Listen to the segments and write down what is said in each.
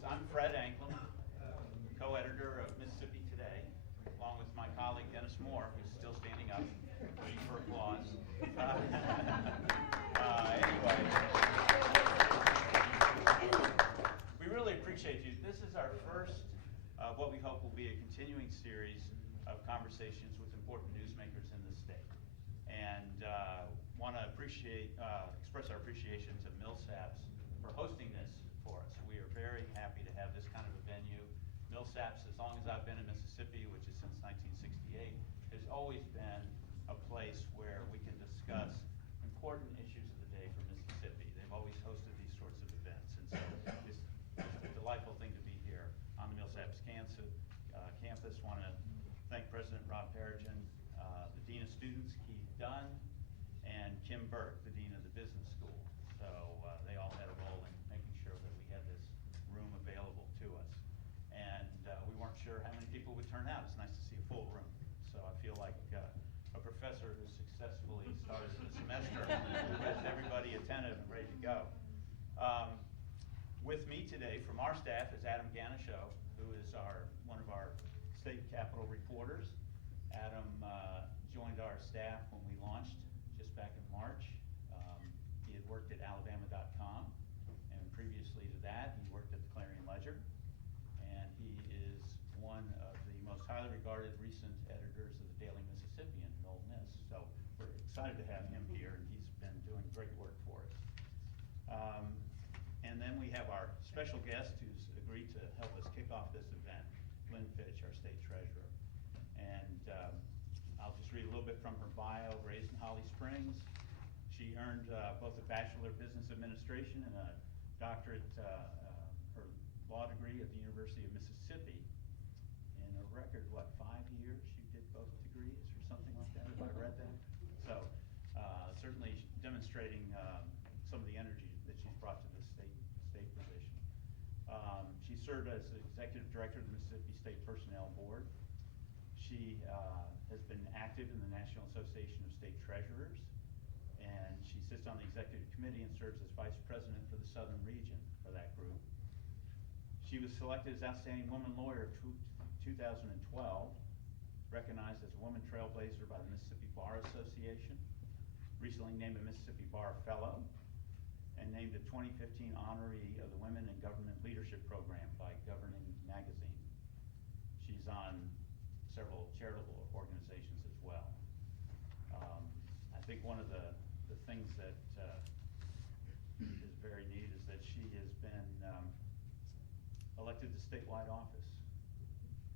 I'm Fred Anklam, co-editor of Mississippi Today, along with my colleague Dennis Moore, who's still standing up, waiting for applause. Anyway, we really appreciate you. This is our first of what we hope will be a continuing series of conversations with important newsmakers in the state. And want to express our appreciation to Millsaps for hosting this for us. We are very happy to have this kind of a venue. Millsaps, as long as I've been in Mississippi, which is since 1968, has always been a place where we can discuss important issues of the day for Mississippi. They've always hosted these sorts of events, and so it's a delightful thing to be here on the Millsaps campus. Want to thank President Rob Perrigan, the Dean of Students, Keith Dunn, and Kim Burke, the Dean of the Business School. So they all had a role in making sure that we had this room available to us. And we weren't sure how many people would turn out. It's nice to see a full room. So I feel like a professor who successfully started the semester with everybody attentive and ready to go. With me today from our staff is Adam Ganucheau, who is one of our state capitol reporters. Adam joined our staff when we launched just back in March. He had worked at Alabama.com, and previously to that, he worked at the Clarion Ledger. And he is one of the most highly regarded recent editors of the Daily Mississippian, Ole Miss. So we're excited to have him here, and he's been doing great work for us. And then we have our special guest who's agreed to help us kick off this event, Lynn Fitch, our state treasurer. And I'll just read a little bit from her bio. Raised in Holly Springs, she earned both a Bachelor of Business Administration and a doctorate, her law degree at the University of Mississippi. In a record, 5 years she did both degrees or something like that, if I read that. So certainly demonstrating some of the energy that she's brought to this state position. She served as the executive director of the Mississippi State Personnel Board. She has been active in the National Association of State Treasurers, and she sits on the executive committee and serves as vice president for the Southern region for that group. She was selected as Outstanding Woman Lawyer of 2012, recognized as a Woman Trailblazer by the Mississippi Bar Association, recently named a Mississippi Bar Fellow, and named a 2015 honoree of the Women in Government Leadership Program by Governing Magazine. She's on several charitable organizations as well. I think one of the things that is very neat is that she has been elected to statewide office,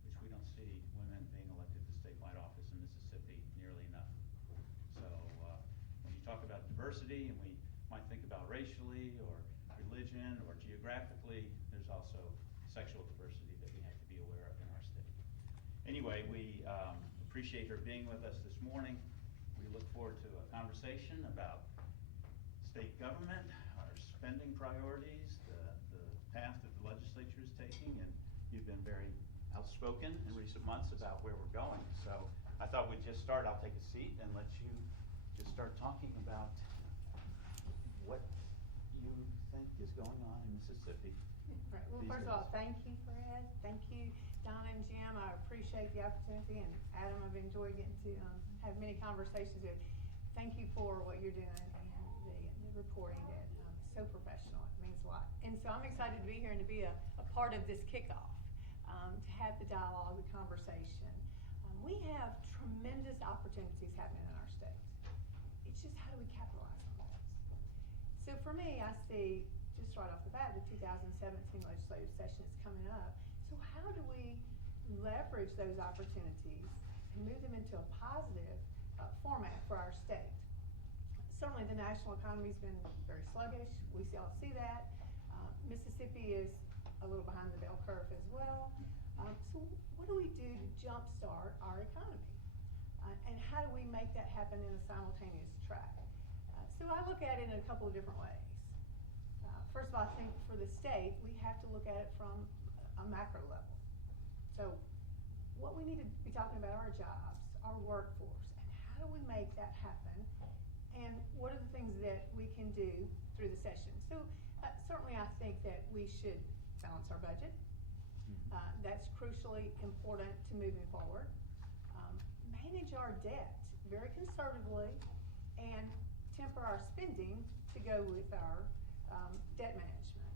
which we don't see women being elected to statewide office in Mississippi nearly enough. So when you talk about diversity, and we might think about racially or religion or geographically, there's also sexual diversity that we have to be aware of in our state. Anyway, we appreciate her being with us this morning. We look forward to a conversation about state government, our spending priorities, the path that the legislature is taking, and you've been very outspoken in recent months about where we're going. So I thought we'd just start. I'll take a seat and let you just start talking about what you think is going on in Mississippi. Right. Well, first of all, thank you, Fred. Thank you, Donna and Jim. I appreciate the opportunity, and Adam, I've enjoyed getting to have many conversations with. Thank you for what you're doing and the reporting that so professional. It means a lot. And so I'm excited to be here and to be a part of this kickoff, to have the dialogue, the conversation. We have tremendous opportunities happening in our state. It's just how do we capitalize on those? So for me, I see just right off the bat, the 2017 legislative session is coming up. So how do we leverage those opportunities and move them into a positive format for our state? Certainly the national economy's been very sluggish. We all see that. Mississippi is a little behind the bell curve as well. So what do we do to jumpstart our economy? And how do we make that happen in a simultaneous track? So I look at it in a couple of different ways. First of all, I think for the state, we have to look at it from a macro level. So what we need to be talking about are our jobs, our workforce, and how do we make that happen? And what are the things that we can do through the session? So certainly I think that we should balance our budget. That's crucially important to moving forward. Manage our debt very conservatively and temper our spending to go with our debt management.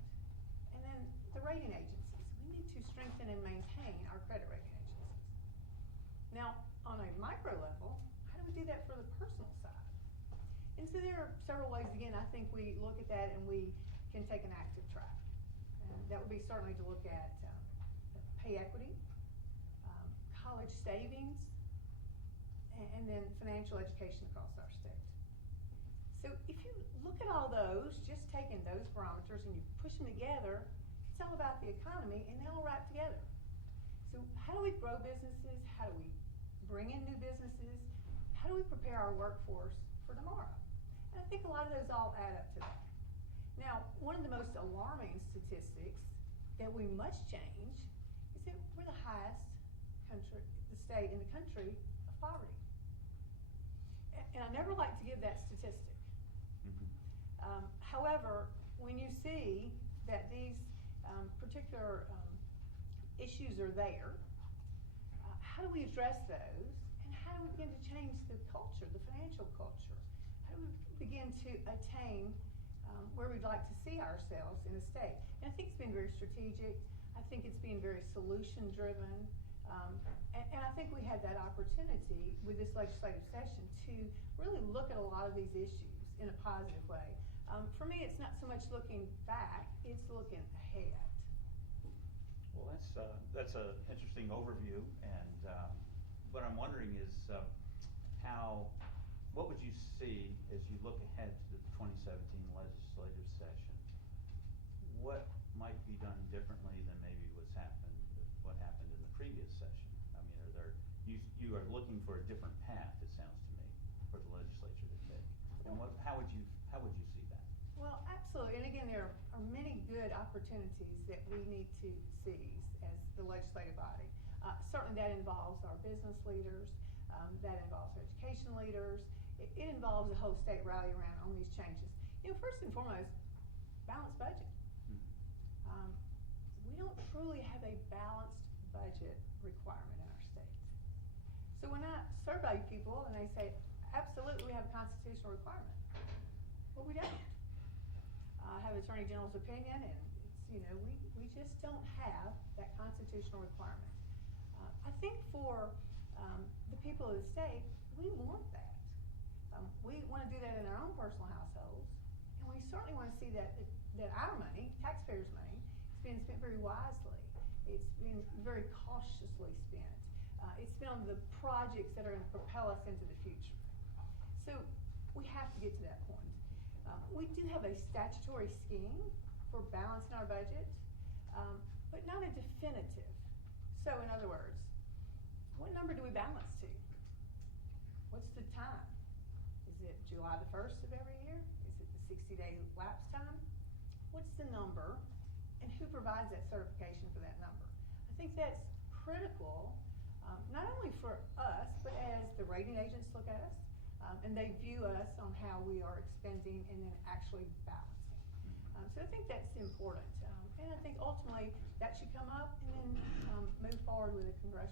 And then the rating agencies. We need to strengthen and maintain our credit rating agencies. Now, on a micro level, how do we do that for the personal side? And so there are several ways, again, I think we look at that and we can take an active track. And that would be certainly to look at pay equity, college savings, and then financial education across our state. So if you look at all those, just taking those barometers and you push them together, it's all about the economy and they all wrap together. So how do we grow businesses? How do we bring in new businesses? How do we prepare our workforce for tomorrow? And I think a lot of those all add up to that. Now, one of the most alarming statistics that we must change is that we're the highest state in the country of poverty. And I never like to give that statistic. However, when you see that these particular issues are there, how do we address those? And how do we begin to change the culture, the financial culture? How do we begin to attain where we'd like to see ourselves in the state? And I think it's been very strategic. I think it's been very solution-driven. And I think we had that opportunity with this legislative session to really look at a lot of these issues in a positive way. For me, it's not so much looking back, it's looking ahead. Well, that's an interesting overview, and what I'm wondering is what would you see as you look ahead to the 2017 legislative session? What might be done differently than maybe what happened in the previous session? I mean, you are looking for a different path, it sounds to me, for the legislature to take. And how would you see that? Well, absolutely. And again, there are many good opportunities that we need to seize as the legislative body. Certainly that involves our business leaders, that involves our education leaders. It involves the whole state rally around on these changes. First and foremost, balanced budget. We don't truly have a balanced budget requirement in our state. So when I survey people and they say, absolutely, we have a constitutional requirement. Well, we don't. I have Attorney General's opinion, and we just don't have that constitutional requirement. I think for the people of the state, we want that. We want to do that in our own personal households, and we certainly want to see that our money, taxpayers' money, is being spent very wisely. It's been very cautiously spent. It's been on the projects that are going to propel us into the future. So we have to get to that point. We do have a statutory scheme for balancing our budget, but not a definitive. So in other words, what number do we balance to? What's the time? Is it July the 1st of every year? Is it the 60-day lapse time? What's the number, and who provides that certification for that number? I think that's critical, not only for us, but as the rating agents look at us, and they view us on how we are expending and then actually balancing. So I think that's important, and I think ultimately that should come up and then move forward with our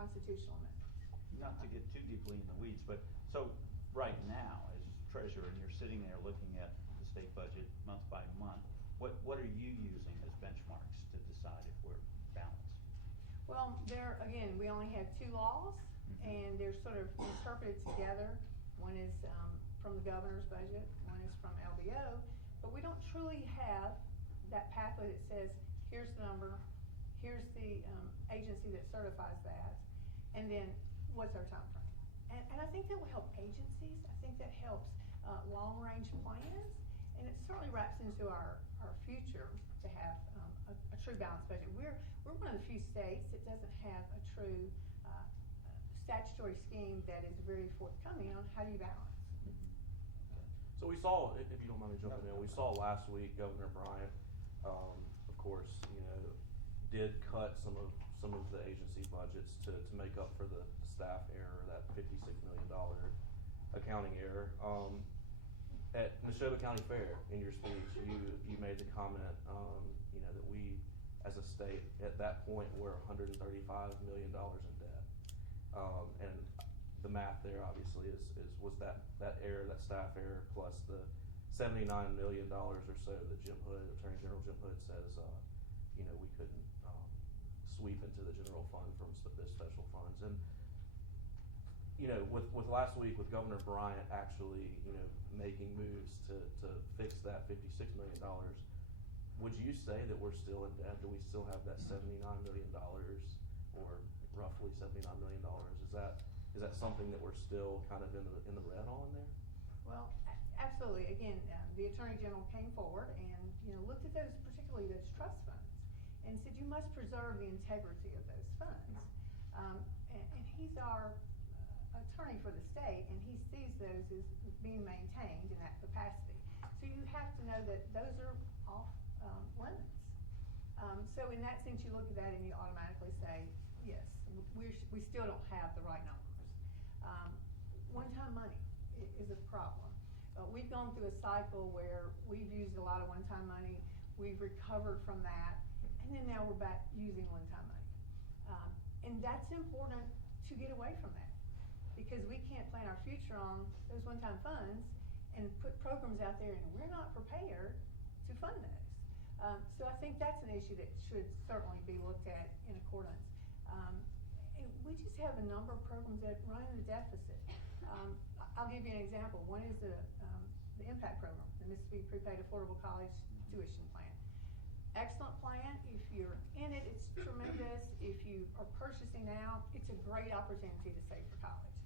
constitutional amendment. Not to get too deeply in the weeds, but so right now, as treasurer, and you're sitting there looking at the state budget month by month, what are you using as benchmarks to decide if we're balanced? Well, again, we only have two laws, and they're sort of interpreted together. One is from the governor's budget, one is from LBO, but we don't truly have that pathway that says, here's the number, here's the agency that certifies that, and then what's our time frame. And I think that will help agencies. I think that helps long-range plans, and it certainly wraps into our future to have a true balanced budget. We're one of the few states that doesn't have a true statutory scheme that is very forthcoming on how do you balance. So we saw, if you don't mind me jumping in, we saw last week Governor Bryant, of course, did cut some of the agency budgets to make up for the staff error, that $56 million accounting error. At Neshoba County Fair, in your speech, you made the comment, the state at that point were $135 million in debt. And the math there obviously was that error, that staff error, plus the $79 million or so that Attorney General Jim Hood says, we couldn't sweep into the general fund from this special funds. And with last week, with Governor Bryant actually, making moves to fix that $56 million, would you say that we're still in debt? Do we still have that $79 million, or roughly $79 million? Is that something that we're still kind of in the red on there? Well, absolutely. Again, the Attorney General came forward and, looked at those, particularly those trust funds, and said you must preserve the integrity of those funds. And he's our attorney for the state, and he sees those as being maintained in that capacity. So you have to know that those are off limits. So in that sense, you look at that and you automatically say, yes, we still don't have the right numbers. One-time money is a problem. We've gone through a cycle where we've used a lot of one-time money, we've recovered from that, and then now we're back using one-time money. And that's important to get away from that, because we can't plan our future on those one-time funds and put programs out there and we're not prepared to fund those. So I think that's an issue that should certainly be looked at in accordance. And we just have a number of programs that run in a deficit. I'll give you an example. One is the impact program, the Mississippi Prepaid Affordable College Tuition Plan. Excellent plan. If you're in it, it's tremendous. If you are purchasing now, it's a great opportunity to save for college.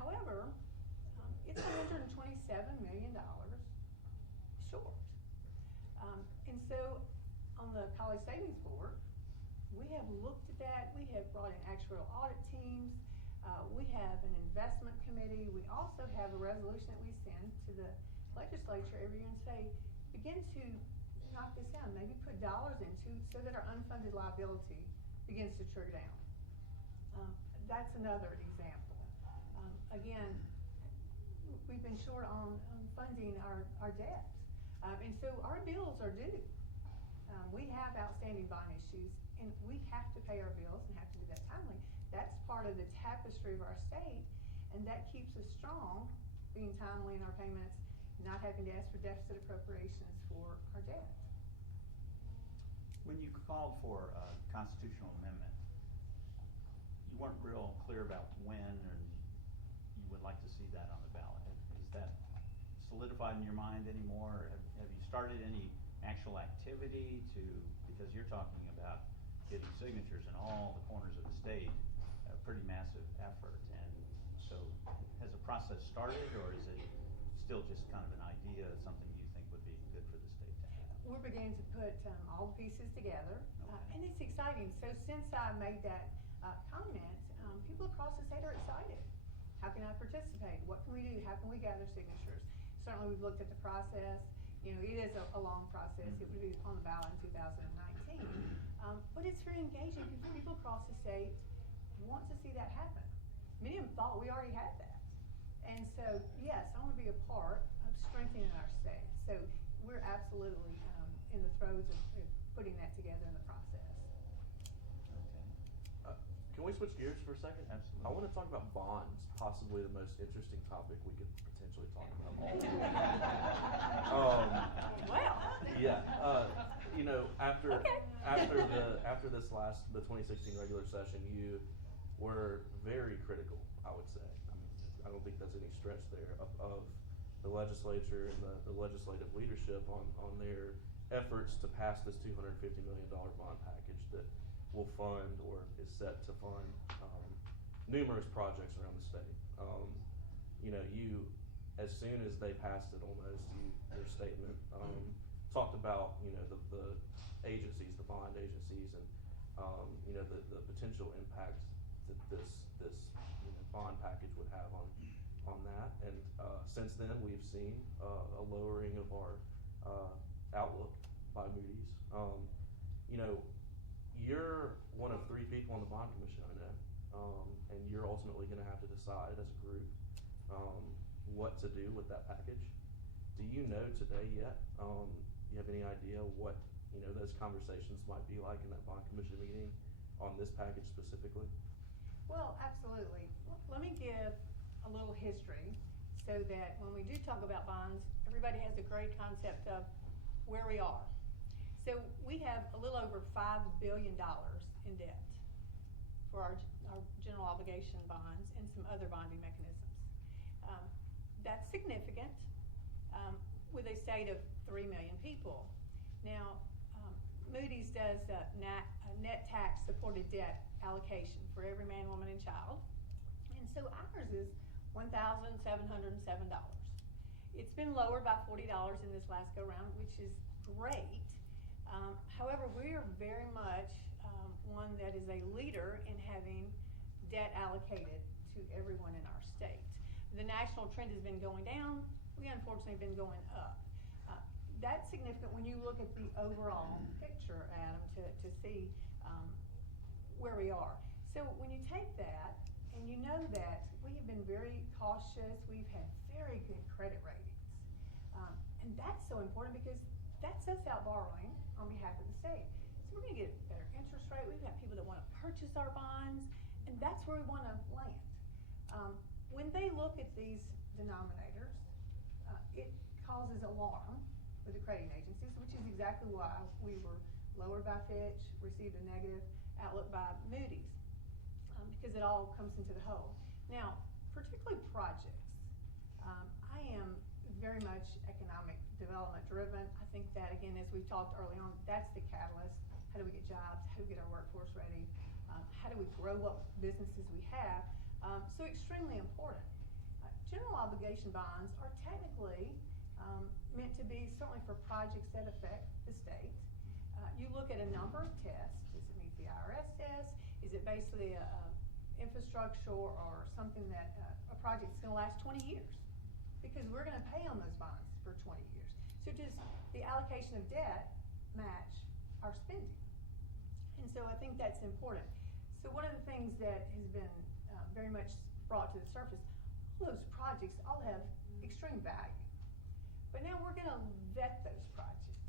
However, it's $127 million short. And so on the College Savings Board, we have looked at that. We have brought in actuarial audit teams. We have an investment committee. We also have a resolution that we send to the legislature every year and say, begin to knock this down, maybe put dollars into so that our unfunded liability begins to trigger down. That's another example. Again, we've been short on funding our debt. And so our bills are due. We have outstanding bond issues, and we have to pay our bills and have to do that timely. That's part of the tapestry of our state, and that keeps us strong, being timely in our payments, not having to ask for deficit appropriations for our debt. When you called for a constitutional amendment, you weren't real clear about when and you would like to see that on the ballot. Is that solidified in your mind anymore? Have you started any actual activity because you're talking about getting signatures in all the corners of the state, a pretty massive effort. And so has the process started, or is it still just kind of an idea, something you think would be good for the state to have? We're beginning to put all the pieces together, and it's exciting. So since I made that comment, people across the state are excited. How can I participate? What can we do? How can we gather signatures? Certainly we've looked at the process. It is a long process. It would be on the ballot in 2019. But it's very engaging because people across the state want to see that happen. Many of them thought we already had that. And so, yes, I want to be a part of strengthening our state. So we're absolutely in the throes of putting that together in the process. Okay. Can we switch gears for a second? Absolutely. I want to talk about bonds, possibly the most interesting topic we could potentially talk about all day. Well. Yeah. After Okay. the 2016 regular session, you were very critical, I would say. I don't think that's any stretch there of the legislature and the legislative leadership on their efforts to pass this $250 million bond package that will fund or is set to fund numerous projects around the state. You, as soon as they passed it almost, your statement talked about the agencies, the bond agencies, and the potential impact that this bond package would have on that. And since then, we've seen a lowering of our outlook by Moody's. You're one of 3 people on the bond commission, I know, and you're ultimately going to have to decide as a group what to do with that package. Do you know today yet? You have any idea what you know, those conversations might be like in that bond commission meeting on this package specifically? Well, absolutely. Let me give a little history so that when we do talk about bonds, everybody has a great concept of where we are. So we have a little over $5 billion in debt for our general obligation bonds and some other bonding mechanisms. That's significant with a state of 3 million people. Now, Moody's does a net tax supported debt allocation for every man, woman, and child. And so ours is $1,707. It's been lowered by $40 in this last go round, which is great. However, we are very much one that is a leader in having debt allocated to everyone in our state. The national trend has been going down. We unfortunately have been going up. That's significant when you look at the overall picture, Adam, to see where we are. So when you take that and you know that we have been very cautious, we've had very good credit ratings. And that's so important because that's us out borrowing on behalf of the state. So we're going to get a better interest rate. We've got people that want to purchase our bonds, and that's where we want to land. When they look at these denominators, it causes alarm with the credit agencies, which is exactly why we were lowered by Fitch, received a negative outlook by Moody's, because it all comes into the whole. Now, particularly projects, I am very much economic development driven. I think that, again, as we talked early on, that's the catalyst. How do we get jobs? How do we get our workforce ready? How do we grow what businesses we have? So extremely important. General obligation bonds are technically meant to be certainly for projects that affect the state. You look at a number of tests. Does it meet the IRS test? Is it basically a infrastructure or something that a project's going to last 20 years? Because we're going to pay on those bonds for 20 years. So does the allocation of debt match our spending? And so I think that's important. So one of the things that has been very much brought to the surface, all those projects all have extreme value. But now we're going to vet those projects.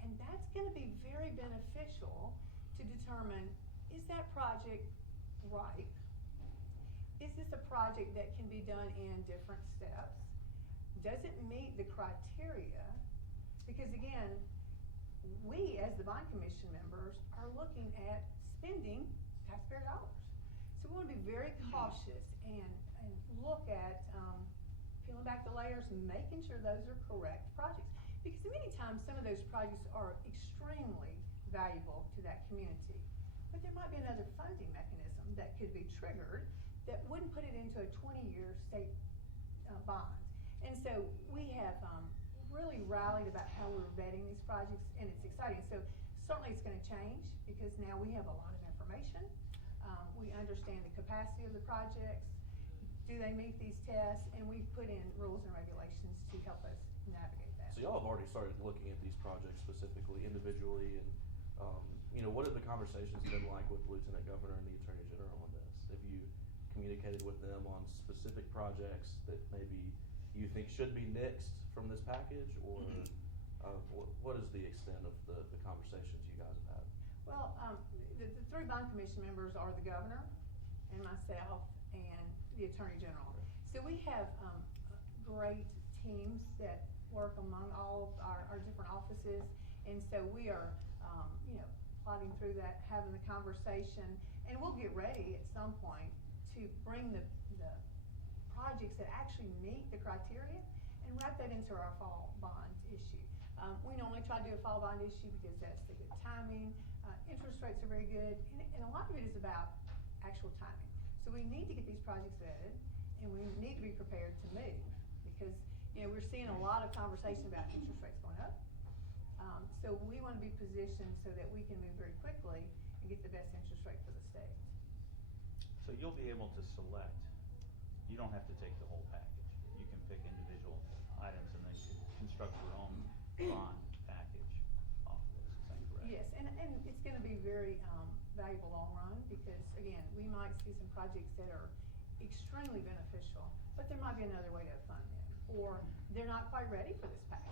And that's going to be very beneficial to determine, is that project ripe? Is this a project that can be done in different steps? Does it meet the criteria? Because again, we as the bond commission members are looking at spending taxpayer dollars. So we want to be very cautious and look at peeling back the layers and making sure those are correct projects. Because many times some of those projects are extremely valuable to that community. But there might be another funding mechanism that could be triggered that wouldn't put it into a 20-year state bond. And so we have really rallied about how we're vetting these projects, and it's exciting. So certainly it's going to change because now we have a lot of information. We understand the capacity of the projects. Do they meet these tests? And we've put in rules and regulations to help us navigate that. So y'all have already started looking at these projects specifically, individually, and you know, what have the conversations been like with the Lieutenant Governor and the Attorney General on this? Have you communicated with them on specific projects that maybe you think should be nixed from this package, or what is the extent of the conversations you guys have had? Well, the three bond commission members are the governor and myself and the Attorney General. So we have great teams that work among all of our different offices, and so we are plotting through that, having the conversation, and we'll get ready at some point to bring the projects that actually meet the criteria and wrap that into our fall bond issue. We normally try to do a fall bond issue because that's the good timing. Interest rates are very good, and a lot of it is about actual timing. So we need to get these projects vetted, and we need to be prepared to move because we're seeing a lot of conversation about interest rates going up. So we want to be positioned so that we can move very quickly and get the best interest rate for the state. So you'll be able to select. You don't have to take the whole package. You can pick individual items and then construct your own bond package off of this. Is that correct? Yes, and it's going to be very valuable long run because, again, we might see some projects that are extremely beneficial, but there might be another way to fund them, or they're not quite ready for this package.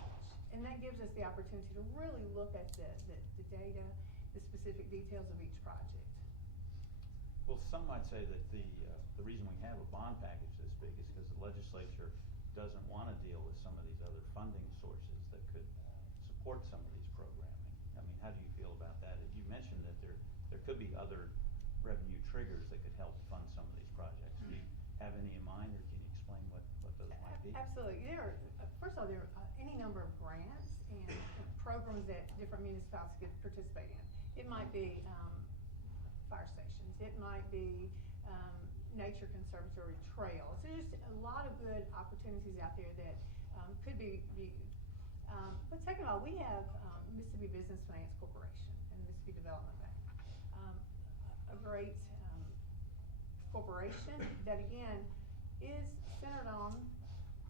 And that gives us the opportunity to really look at the data, the specific details of each project. Well, some might say that the reason we have a bond package this big is because the legislature doesn't want to deal with some of these other funding sources that could support some of these programming. I mean, how do you feel about that? You mentioned that there could be other revenue triggers that could help fund some of these projects. Do you have any in mind, or can you explain what those might be? Absolutely. First of all, there are any number of grants and programs that different municipalities could participate in. It might be fire stations. It might be nature conservatory trails. There's just a lot of good opportunities out there that could be viewed. But second of all, we have Mississippi Business Finance Corporation and Mississippi Development Bank, a great corporation that again is centered on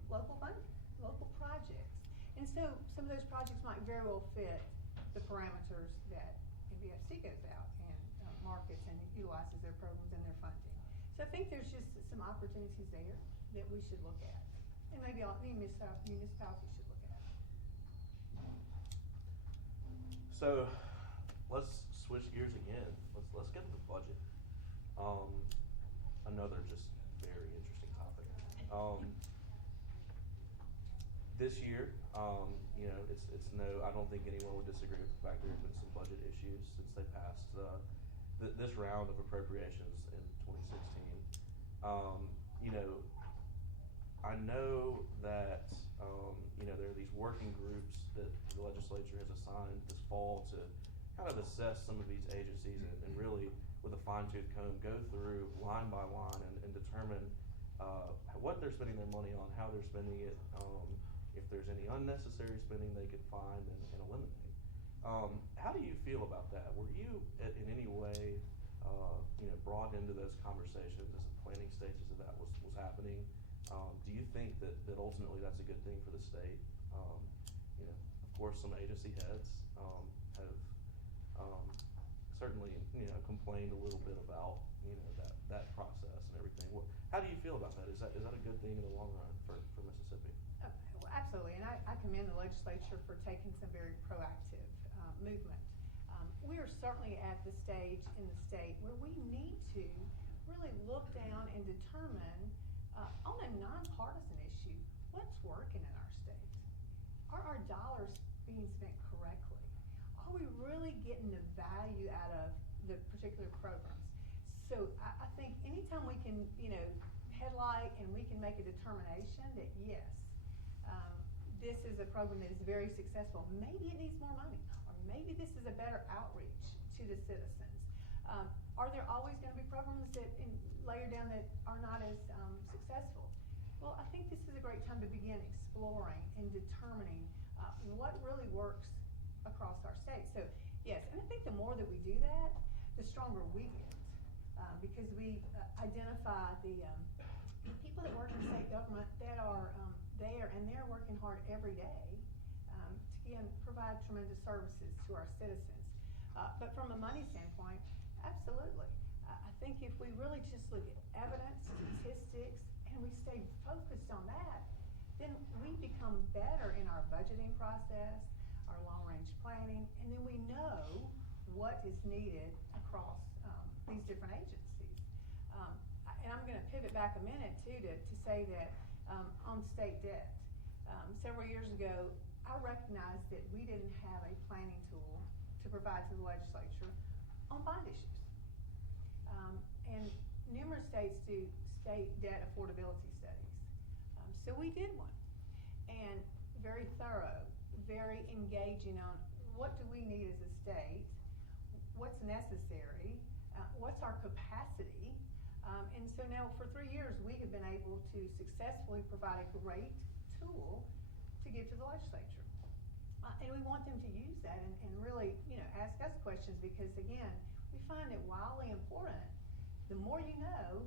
local funding, local projects. And so some of those projects might very well fit the parameters that NBFC goes out and markets and utilizes their programs and their funding. So I think there's just some opportunities there that we should look at, and maybe all the municipalities should look at. So let's switch gears again. Let's get to the budget. Another just very interesting topic. This year, it's no. I don't think anyone would disagree with the fact there have been some budget issues since they passed this round of appropriations in 2016. I know that there are these working groups that the legislature has assigned this fall to kind of assess some of these agencies and really, with a fine-tooth comb, go through line by line and determine what they're spending their money on, how they're spending it, if there's any unnecessary spending they could find and eliminate. How do you feel about that? Were you in any way brought into those conversations as the planning stages of that was happening? Do you think that ultimately that's a good thing for the state? Of course, some agency heads have certainly complained a little bit about that process and everything. How do you feel about that? Is that a good thing in the long run for Mississippi? Well, absolutely, and I commend the legislature for taking some very proactive movement. We are certainly at the stage in the state where we need to really look down and determine on a nonpartisan issue what's working in our state. Are our dollars being spent correctly? Are we really getting the value out of the particular programs? So I think anytime we can, headlight and we can make a determination that yes, this is a program that is very successful. Maybe it needs more money, or maybe this is a better outreach to the citizens. Are there always going to be programs that layer down that are not as successful? Well, I think this is a great time to begin exploring and determining what really works across our state. So yes, and I think the more that we do that, the stronger we get, because we identify the people that work in state government that are there, and they're working hard every day to again provide tremendous services to our citizens. But from a money standpoint, absolutely. I think if we really just look at evidence, statistics, and we stay focused on that, then we become better in our budgeting process, our long-range planning, and then we know what is needed across these different agencies. And I'm going to pivot back a minute too to say that on state debt, several years ago, I recognized that we didn't have a planning tool to provide to the legislature on bond issues. And numerous states do state debt affordability studies. So we did one, and very thorough, very engaging on what do we need as a state, what's necessary, what's our capacity. And so now for 3 years, we have been able to successfully provide a great tool to give to the legislature. And we want them to use that and really, ask us questions, because again, we find it wildly important. The more you know,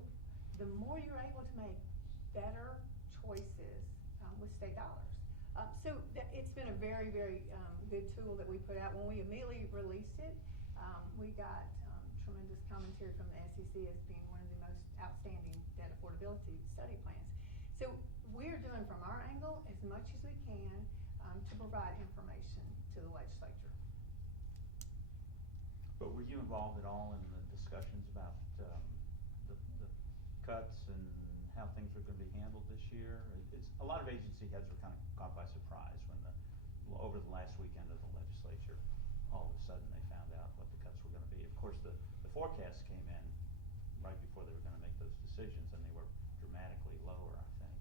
the more you're able to make better choices with state dollars. So it's been a very, very good tool that we put out. When we immediately released it, we got tremendous commentary from the SEC as being one of the most outstanding debt affordability study plans. So we're doing from our angle as much as we can to provide information to the legislature. But were you involved at all in the discussions about the cuts and how things were going to be handled this year? A lot of agency heads were kind of caught by surprise when over the last weekend of the legislature, all of a sudden they found out what the cuts were going to be. Of course, the forecasts came in right before they were going to make those decisions, and they were dramatically lower, I think.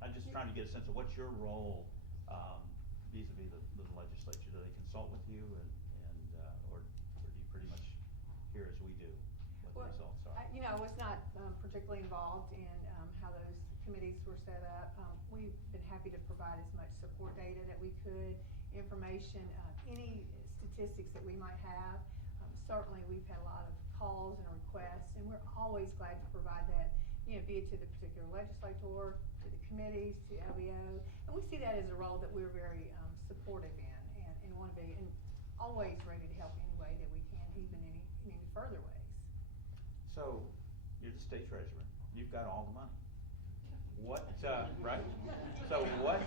I'm just trying to get a sense of what's your role vis-a-vis the legislature. Do they consult with you, or do you pretty much hear as we do what the results are? I was not particularly involved in how those committees were set up. We've been happy to provide as much support data that we could, information, any statistics that we might have. Certainly, we've had a lot of calls and requests, and we're always glad to provide that, be it to the particular legislator, to the committees, to LEO, and we see that as a role that we're very supportive in, and want to be, and always ready to help any way that we can, even in any further ways. So, you're the state treasurer. You've got all the money. What, right? So what,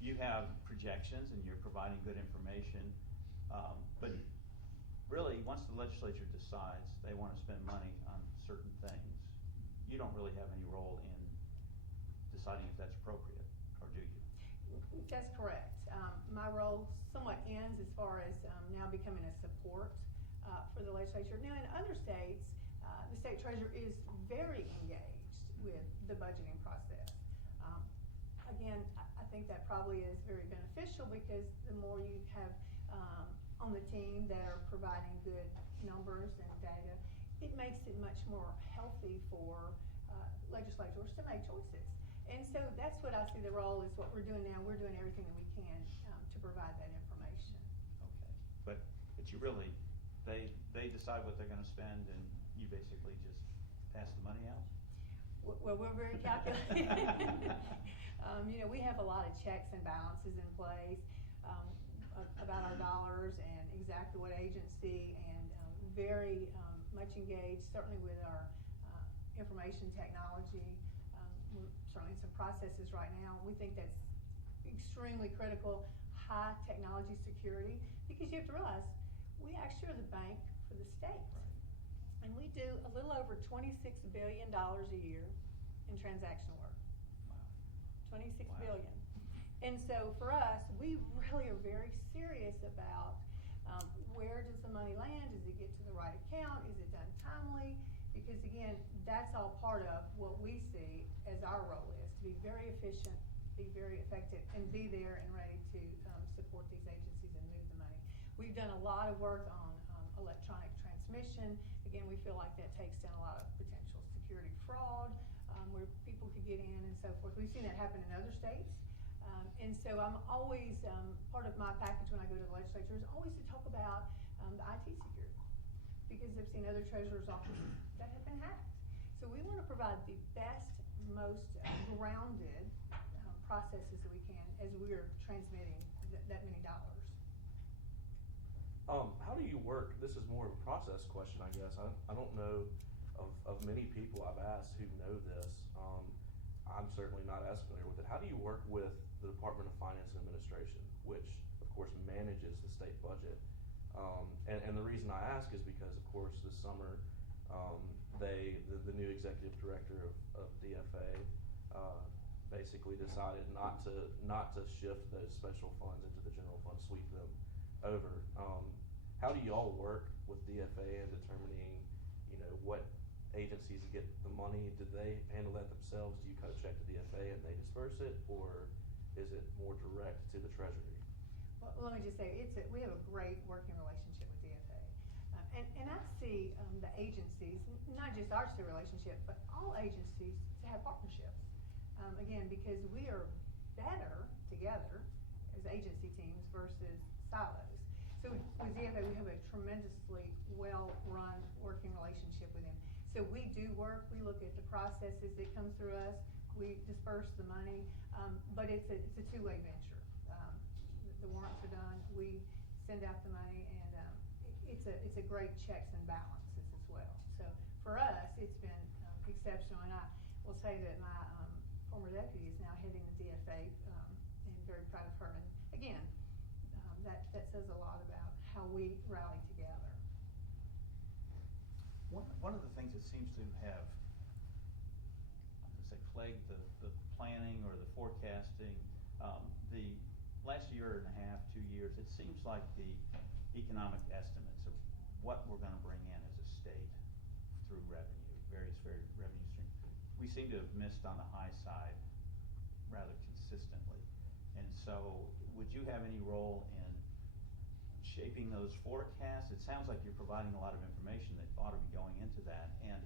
you have projections and you're providing good information, but really, once the legislature decides they want to spend money on certain things, you don't really have any role in deciding if that's appropriate, or do you? That's correct. My role somewhat ends as far as now becoming a support for the legislature. Now, in other states, the state treasurer is very engaged with the budgeting process. Again, I think that probably is very beneficial because the more you have on the team that are providing good numbers and data, it makes it much more healthy for legislators to make choices. And so that's what I see the role is what we're doing now. We're doing everything that we can to provide that information. Okay, but you really, they decide what they're going to spend, and you basically just pass the money out? Well, we're very calculated. We have a lot of checks and balances in place about our dollars and exactly what agency, and very much engaged, certainly with our information technology. We're certainly in some processes right now. We think that's extremely critical, high technology security, because you have to realize we actually are the bank for the state. Right. And we do a little over $26 billion a year in transaction work. Wow. 26 Wow. billion. And so for us, we really are very serious about where does the money land? Does it get to the right account? Is it done timely? Because again, that's all part of what we see as our role is, to be very efficient, be very effective, and be there and ready to support these agencies and move the money. We've done a lot of work on electronic transmission. Again, we feel like that takes down a lot of potential security fraud, where people could get in and so forth. We've seen that happen in other states. And so I'm always, part of my package when I go to the legislature is always to talk about the IT security, because I've seen other treasurers' offices that have been hacked. So we want to provide the best, most grounded processes that we can as we're transmitting that many dollars. How do you work? This is more of a process question, I guess. I don't know of many people I've asked who know this. I'm certainly not as familiar with it. How do you work with the Department of Finance and Administration, which of course manages the state budget? And the reason I ask is because, of course, this summer, the new executive director of DFA basically decided not to shift those special funds into the general fund, sweep them over. How do y'all work with DFA in determining, what agencies get the money? Do they handle that themselves? Do you cut a check to DFA and they disperse it, or is it more direct to the Treasury? Well, let me just say, we have a great working relationship with DFA. And I see the agencies, not just our state relationship, but all agencies to have partnerships. Again, because we are better together as agency teams versus silos. So with DFA, we have a tremendously well-run working relationship with them. So we do work, we look at the processes that come through us, we disperse the money, but it's a two-way venture. The warrants are done, we send out the money, and it's a great checks and balances as well. So for us, it's been exceptional, and I will say that my former deputy, is now heading the DFA, and very proud of her. And again, that says a lot about how we rally together. One of the things that seems to have, let's say, plagued the planning or the forecasting, the last year and a half, 2 years, it seems like the economic estimates of what we're gonna bring in as a state through revenue, various revenue streams, we seem to have missed on the high side rather consistently. And so, would you have any role in shaping those forecasts? It sounds like you're providing a lot of information that ought to be going into that, and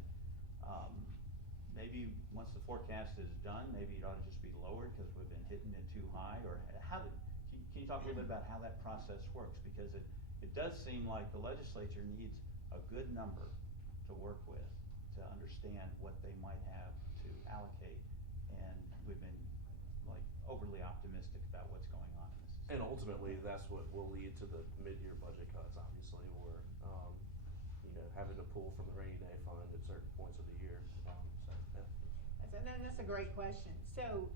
maybe once the forecast is done, maybe it ought to just be lowered because we've been hitting it too high, or can you talk a little bit about how that process works? Because it does seem like the legislature needs a good number to work with to understand what they might have to allocate, and we've been like overly optimistic about what's going on in this. And ultimately, that's what will lead to the mid-year budget cuts, obviously, or having to pull from the rainy day fund at certain points of the year. That's a great question. So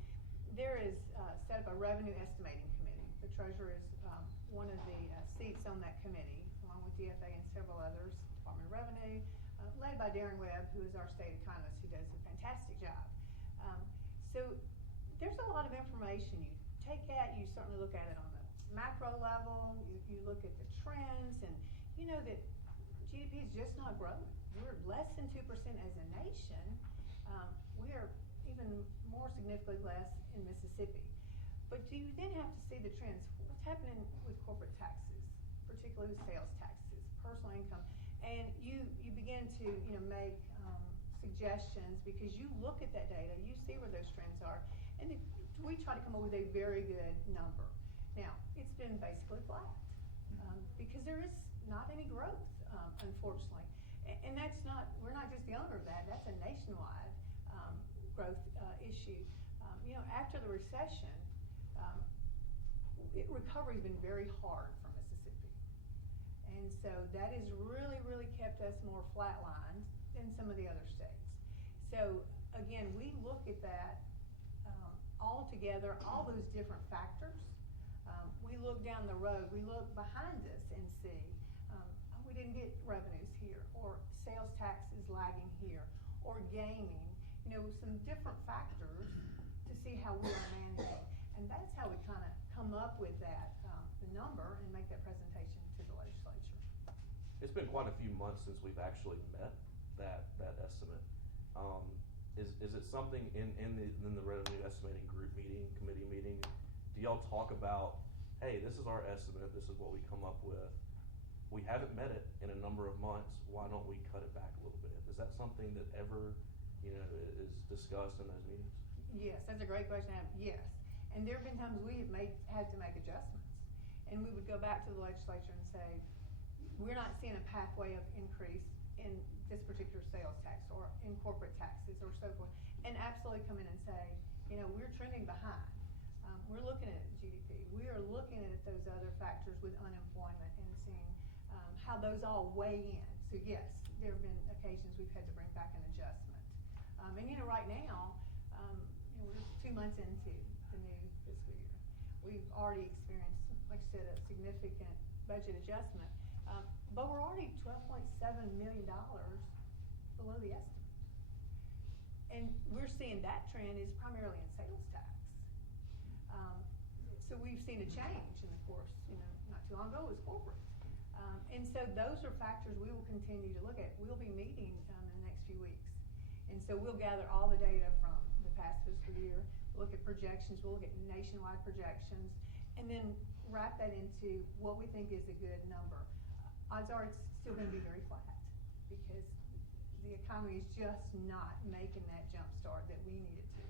there is set up a revenue estimating committee. The treasurer is one of the seats on that committee, along with DFA and several others, Department of Revenue, led by Darren Webb, who is our state economist, who does a fantastic job. So there's a lot of information you take at. You certainly look at it on the macro level. You look at the trends, and you know that GDP is just not growing. We're less than 2% as a nation. We are even more significantly less in Mississippi. But do you then have to see the trends? What's happening with corporate taxes, particularly with sales taxes, personal income? And you begin to make suggestions because you look at that data, you see where those trends are, and we try to come up with a very good number. Now, it's been basically flat because there is not any growth, unfortunately. And that's not, we're not just the owner of that, that's a nationwide growth issue. After the recession, recovery's been very hard for Mississippi. And so that has really, really kept us more flatlined than some of the other states. So again, we look at that all together, all those different factors. We look down the road, we look behind us and see, we didn't get revenues here, or sales tax is lagging here, or gaming, some different factors to see how we are managing. And that's how we kind of come up with that, the number, and make that presentation to the legislature. It's been quite a few months since we've actually met that estimate. Is it something in the revenue estimating group meeting, committee meeting, do y'all talk about, hey, this is our estimate, this is what we come up with, we haven't met it in a number of months, why don't we cut it back a little bit? Is that something that ever is discussed in those meetings? Yes, that's a great question. Yes, and there have been times we have had to make adjustments, and we would go back to the legislature and say, we're not seeing a pathway of increase in this particular sales tax or in corporate taxes or so forth, and absolutely come in and say, we're trending behind. We're looking at GDP. We are looking at those other factors with unemployment and seeing how those all weigh in. So yes, there have been occasions we've had to bring back an adjustment. And right now, we're 2 months into the new fiscal year. We've already experienced, like I said, a significant budget adjustment, but we're already $12.7 million below the estimate. And we're seeing that trend is primarily in sales tax. So we've seen a change, and of course, not too long ago it was corporate. And so those are factors we will continue to look at. We'll be meeting in the next few weeks. And so we'll gather all the data from the past fiscal year, look at projections, we'll look at nationwide projections, and then wrap that into what we think is a good number. Odds are it's still going to be very flat because the economy is just not making that jump start that we need it to.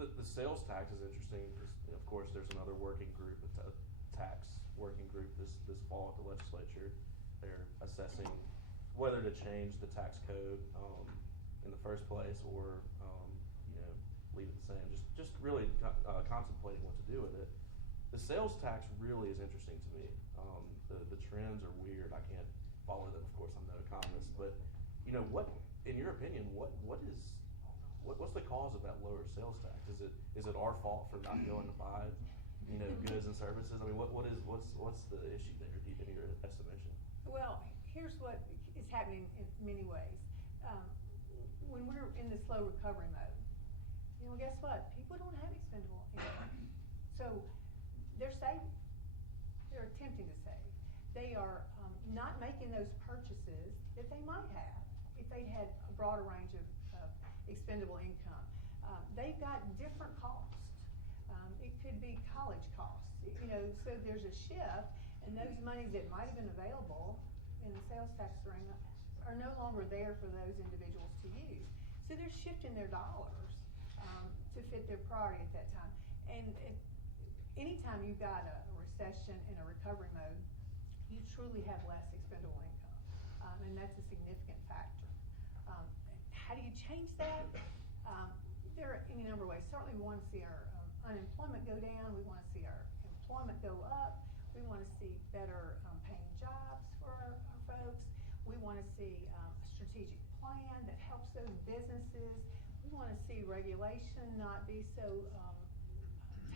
The sales tax is interesting because, of course, there's another working group, a tax working group this fall at the legislature. They're assessing whether to change the tax code in the first place or leave it the same. Just really contemplating what to do with it. The sales tax really is interesting to me. The trends are weird. I can't follow them. Of course, I'm no economist, but what, in your opinion, what is what's the cause of that lower sales tax? Is it our fault for not going to buy, goods and services? I mean, what's the issue there, in your estimation? Well, here's what is happening in many ways. When we're in this slow recovery mode, guess what? People don't have expendable income. So they're saving. They're attempting to save. They are not making those purchases that they might have if they'd had a broader range of expendable income. They've got different costs. It could be college costs, so there's a shift, and those monies that might have been available in the sales tax arena are no longer there for those individuals to use. So they're shifting their dollars to fit their priority at that time. And anytime you've got a recession and a recovery mode, you truly have less expendable income, and that's a significant factor. How do you change that? There are any number of ways. Certainly we want to see our unemployment go down. We want to see our employment go up. We want to see better paying jobs for our folks. We want to see a strategic plan that helps those businesses. We want to see regulation not be so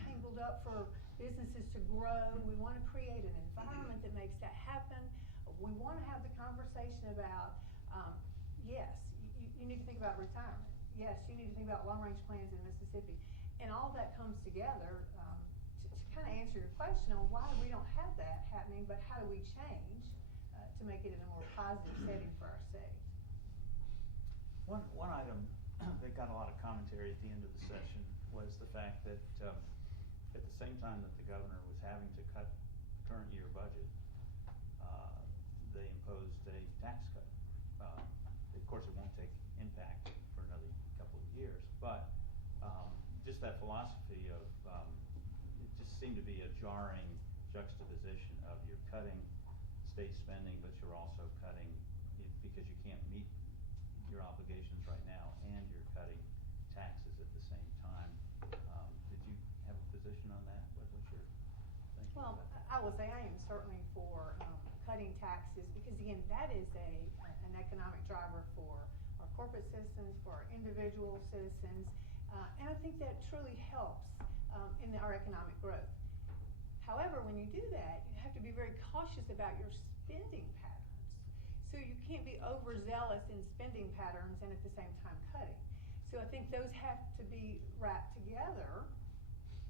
tangled up for businesses to grow. We want to create an environment that makes that happen. We want to have the conversation about, yes, you need to think about retirement. Yes, you need to think about long-range plans in Mississippi. And all that comes together to kind of answer your question on why we don't have that happening, but how do we change to make it in a more positive setting for our state. One item that got a lot of commentary at the end of the session was the fact that at the same time that the governor was having to cut the current year budget, they imposed a tax cut. Of course, it won't take impact for another couple of years, but just that philosophy of it just seemed to be a jarring juxtaposition of you're cutting state spending, but you're also cutting it because you can't meet your obligations right now, and you're cutting taxes at the same time. Did you have a position on that? What was your thinking? Well, I will say I am certainly for cutting taxes because, again, that is an economic driver for our corporate citizens, for our individual citizens, and I think that truly helps in our economic growth. However, when you do that, you have to be very cautious about your spending patterns. So you can't be overzealous in spending patterns and at the same time cutting. So I think those have to be wrapped together.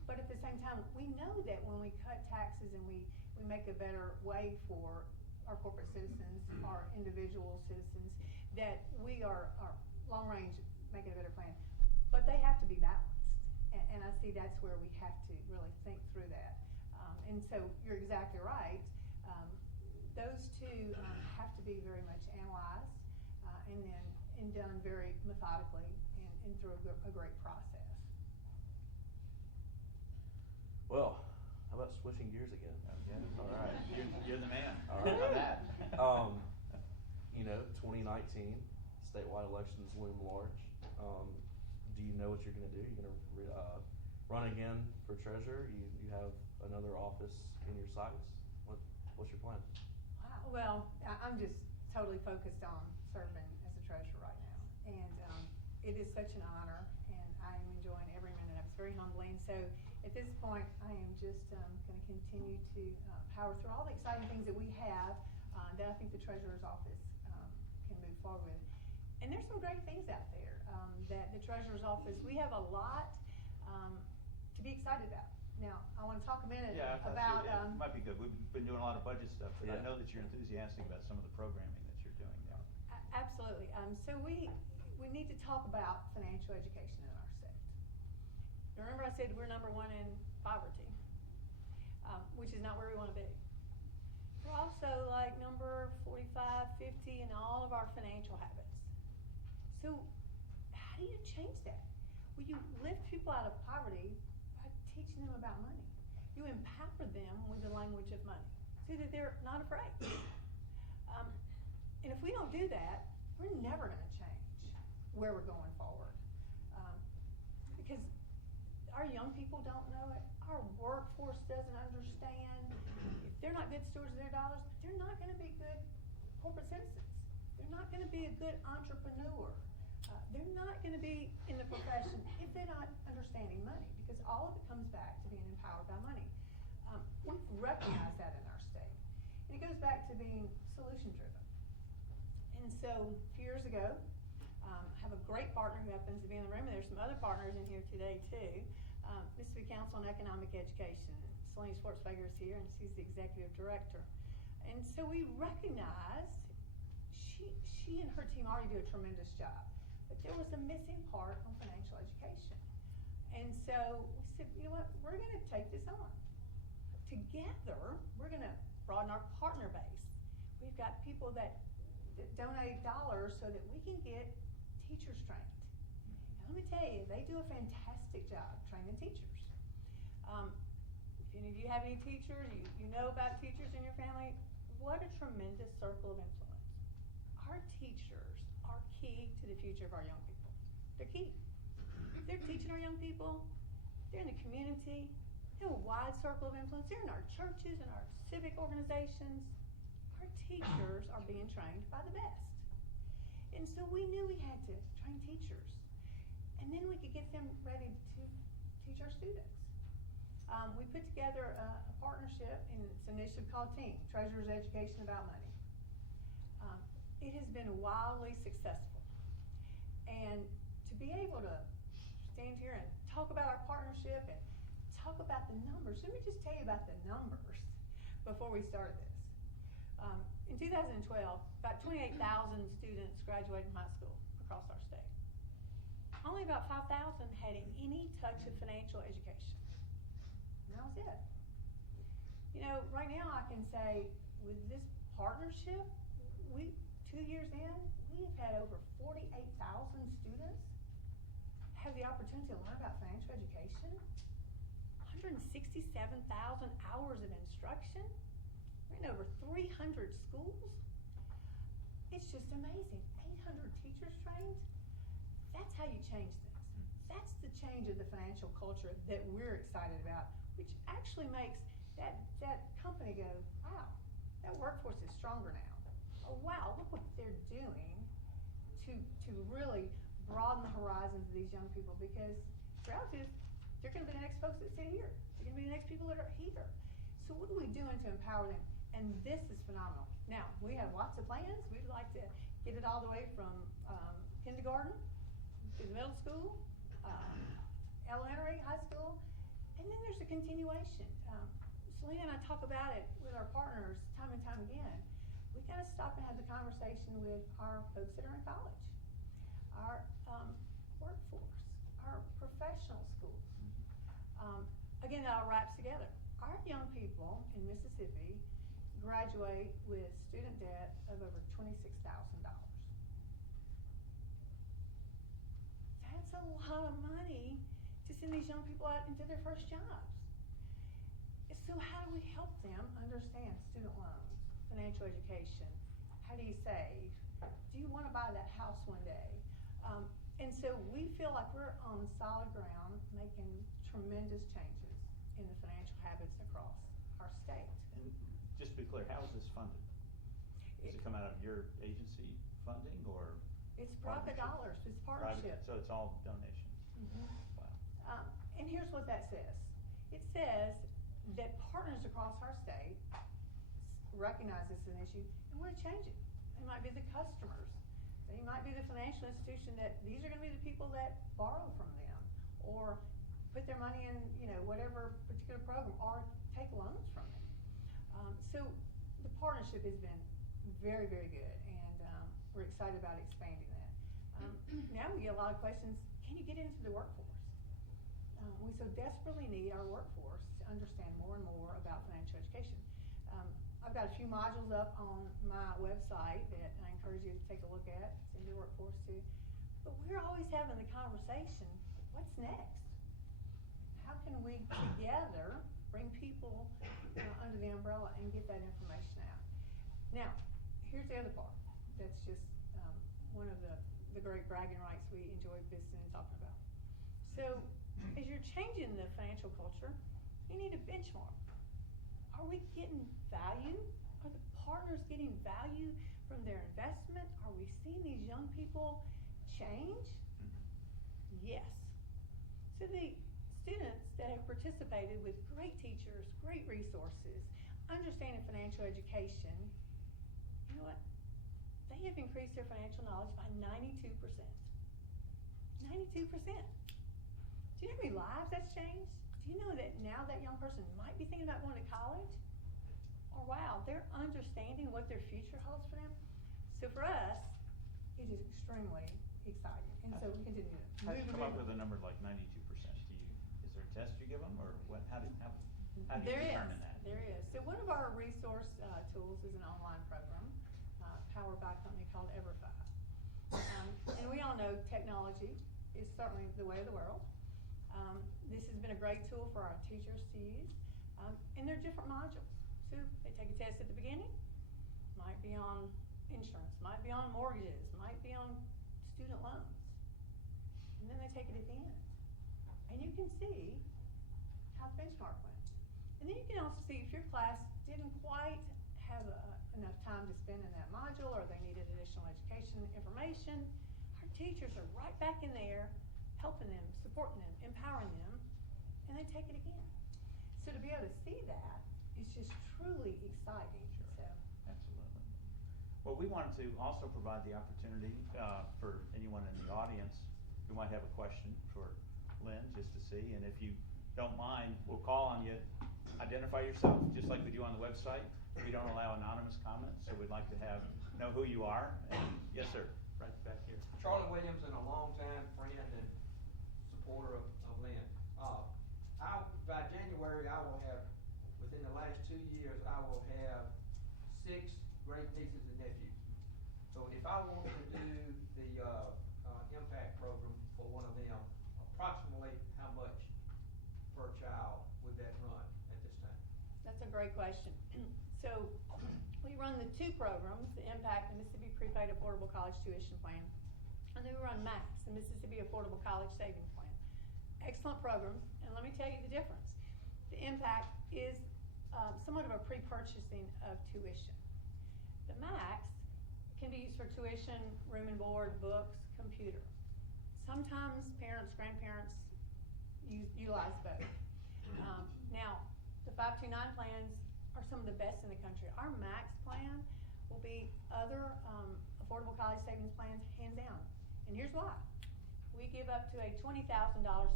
But at the same time, we know that when we cut taxes and we make a better way for our corporate citizens, our individual citizens, that we are long range making a better plan. But they have to be balanced. And I see that's where we have to really think through that. And so you're exactly right. Those two have to be very much analyzed and done very methodically and through a great process. Well, how about switching gears again? Okay. All right. You're the man. All right. On that. 2019 statewide elections loom large. Do you know what you're going to do? You're going to run again for treasurer? You have another office in your sights? What's your plan? Well, I'm just totally focused on serving as a treasurer right now. And it is such an honor, and I am enjoying every minute of it. It's very humbling. So at this point, I am just going to continue to power through all the exciting things that we have that I think the treasurer's office can move forward with. And there's some great things out there that the treasurer's office, we have a lot to be excited about. Now, I want to talk a minute about... it might be good. We've been doing a lot of budget stuff, but yeah. I know that you're enthusiastic about some of the programming that you're doing now. Absolutely. So we need to talk about financial education in our state. Remember I said we're number one in poverty, which is not where we want to be. We're also like number 45, 50 in all of our financial habits. So how do you change that? Well, you lift people out of poverty by teaching them about money. You empower them with the language of money so that they're not afraid. And if we don't do that, we're never going to change where we're going forward. Because our young people don't know it. Our workforce doesn't understand. If they're not good stewards of their dollars, they're not going to be good corporate citizens. They're not going to be a good entrepreneur. they're not gonna be in the profession if they're not understanding money, because all of it comes back to being empowered by money. We've recognized that in our state. And it goes back to being solution-driven. And so, a few years ago, I have a great partner who happens to be in the room, and there's some other partners in here today too. Mississippi Council on Economic Education. Selene Schwartzberger is here, and she's the executive director. And so we recognized she and her team already do a tremendous job, but there was a missing part on financial education. And so we said, you know what, we're gonna take this on. Together, we're gonna broaden our partner base. We've got people that donate dollars so that we can get teachers trained. Now let me tell you, they do a fantastic job training teachers. If any of you have any teachers, you know about teachers in your family, what a tremendous circle of influence. Our teachers are key to the future of our young people. They're key. They're teaching our young people, they're in the community, they have a wide circle of influence, they're in our churches and our civic organizations. Our teachers are being trained by the best. And so we knew we had to train teachers. And then we could get them ready to teach our students. We put together a partnership, and it's an initiative called TEAM, Treasurer's Education About Money. It has been wildly successful. And to be able to stand here and talk about our partnership and talk about the numbers, let me just tell you about the numbers before we started this. In 2012, about 28,000 students graduated from high school across our state. Only about 5,000 had any touch of financial education. And that was it. You know, right now I can say with this partnership, 2 years in, we've had over 48,000 students have the opportunity to learn about financial education, 167,000 hours of instruction, we're in over 300 schools. It's just amazing. 800 teachers trained. That's how you change things. That's the change of the financial culture that we're excited about, which actually makes that company go, wow, that workforce is stronger now. Oh wow, look what they're doing to really broaden the horizons of these young people, because the reality is they're gonna be the next folks that sit here. They're gonna be the next people that are here. So what are we doing to empower them? And this is phenomenal. Now, we have lots of plans. We'd like to get it all the way from kindergarten to the middle school, elementary, high school, and then there's a continuation. Selena and I talk about it with our partners time and time again. We gotta stop and have the conversation with our folks that are in college, our workforce, our professional schools. Again, that all wraps together. Our young people in Mississippi graduate with student debt of over $26,000. That's a lot of money to send these young people out into their first jobs. So how do we help them understand student loans, financial education? How do you save? Do you want to buy that house one day? And so we feel like we're on solid ground making tremendous changes in the financial habits across our state. And just to be clear, how is this funded? Does it come out of your agency funding or? It's private dollars, it's partnership. So it's all donations? Mm-hmm. Wow. And here's what that says. It says that partners across our state recognize this as an issue and want to change it. They might be the customers. They might be the financial institution that these are going to be the people that borrow from them or put their money in, whatever particular program or take loans from them. So the partnership has been very, very good, and we're excited about expanding that. Now we get a lot of questions, can you get into the workforce? We so desperately need our workforce to understand more and more about financial education. I've got a few modules up on my website that I encourage you to take a look at. It's in the workforce too. But we're always having the conversation, what's next? How can we together bring people under the umbrella and get that information out? Now, here's the other part that's just one of the great bragging rights we enjoy visiting and talking about. So, as you're changing the financial culture, you need a benchmark. Are we getting value? Are the partners getting value from their investment? Are we seeing these young people change? Yes. So the students that have participated with great teachers, great resources, understanding financial education, you know what? They have increased their financial knowledge by 92%. 92%. Do you know how many lives that's changed? Do you know that now that young person might be thinking about going to college? Or wow, they're understanding what their future holds for them. So for us, it is extremely exciting. And so we continue to How do you come up move. with a number like 92%? Is there a test you give them, or what? How do you There is. determine that? There is. So one of our resource tools is an online program powered by a company called EverFi. And we all know technology is certainly the way of the world. This has been a great tool for our teachers to use. And there are different modules. So they take a test at the beginning, might be on insurance, might be on mortgages, might be on student loans. And then they take it at the end. And you can see how the benchmark went. And then you can also see if your class didn't quite have enough time to spend in that module, or they needed additional education information, our teachers are right back in there helping them, supporting them, empowering them, and they take it again. So to be able to see that is just truly exciting. Sure. So. Absolutely. Well, we wanted to also provide the opportunity for anyone in the audience who might have a question for Lynn, just to see. And if you don't mind, we'll call on you. Identify yourself, just like we do on the website. We don't allow anonymous comments, so we'd like to know who you are. And yes, sir. Right back here. Charlie Williams, and a longtime friend and supporter of Lynn. By January, I will have, within the last 2 years, I will have 6 great nieces and nephews. So if I want to do the impact program for one of them, approximately how much per child would that run at this time? That's a great question. So we run the 2 programs, the Impact, the Mississippi Prepaid Affordable College Tuition Plan, and then we run MAX, the Mississippi Affordable College Savings Plan. Excellent programs, and let me tell you the difference. The Impact is somewhat of a pre-purchasing of tuition. The MAX can be used for tuition, room and board, books, computer. Sometimes parents, grandparents utilize both. Now, the 529 plans are some of the best in the country. Our MAX plan will beat other affordable college savings plans hands down. And here's why. We give up to a $20,000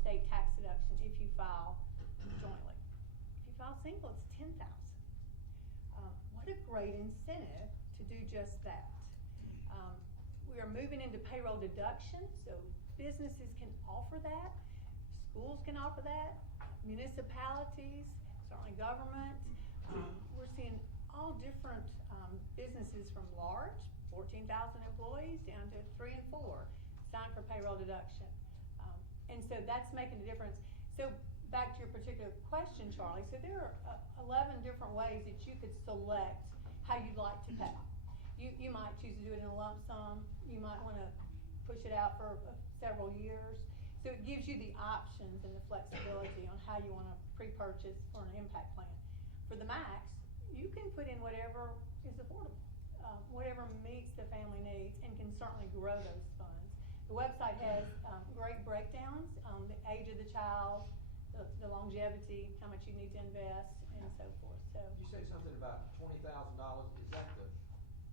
state tax deduction if you file jointly. If you file single, it's $10,000. What a great incentive to do just that. We are moving into payroll deduction, so businesses can offer that, schools can offer that, municipalities, certainly government. We're seeing all different businesses from large, 14,000 employees, down to 3 and 4, sign for payroll deduction. And so that's making a difference. So back to your particular question, Charlie, so there are 11 different ways that you could select how you'd like to pay. You might choose to do it in a lump sum. You might want to push it out for several years. So it gives you the options and the flexibility on how you want to pre-purchase for an impact plan. For the MAX, you can put in whatever is affordable, whatever meets the family needs, and can certainly grow those funds. The website has great breakdowns, the age of the child, the longevity, how much you need to invest, and so forth. So You said something about $20,000. Is that the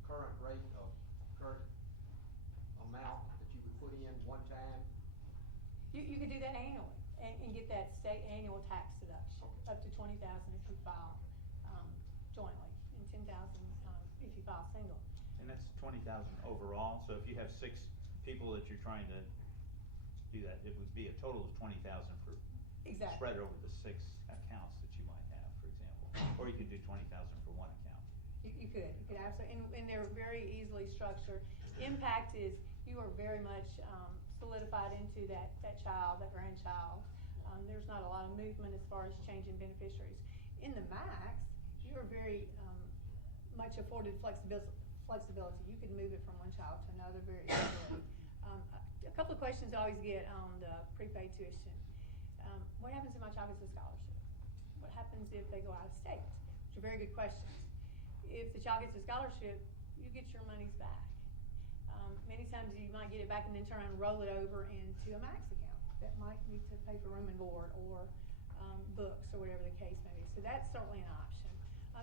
current rate of current amount that you would put in one time? you could do that annually and get that state annual tax deduction, Okay. up to $20,000 if you file jointly, and $10,000 if you file single. And that's 20,000 overall. So if you have 6 people that you're trying to do that, it would be a total of 20,000 for Exactly. spread over the 6 accounts that you might have, for example. Or you could do 20,000 for one account. You could absolutely, and they're very easily structured. Impact is, you are very much solidified into that child, that grandchild. There's not a lot of movement as far as changing beneficiaries. In the MAX, you are very much afforded flexibility. You could move it from one child to another very easily. A couple of questions I always get on the prepaid tuition. What happens if my child gets a scholarship? What happens if they go out of state? Which are very good questions. If the child gets a scholarship, you get your monies back. Many times you might get it back and then turn around and roll it over into a max account that might need to pay for room and board or books or whatever the case may be. So that's certainly an option.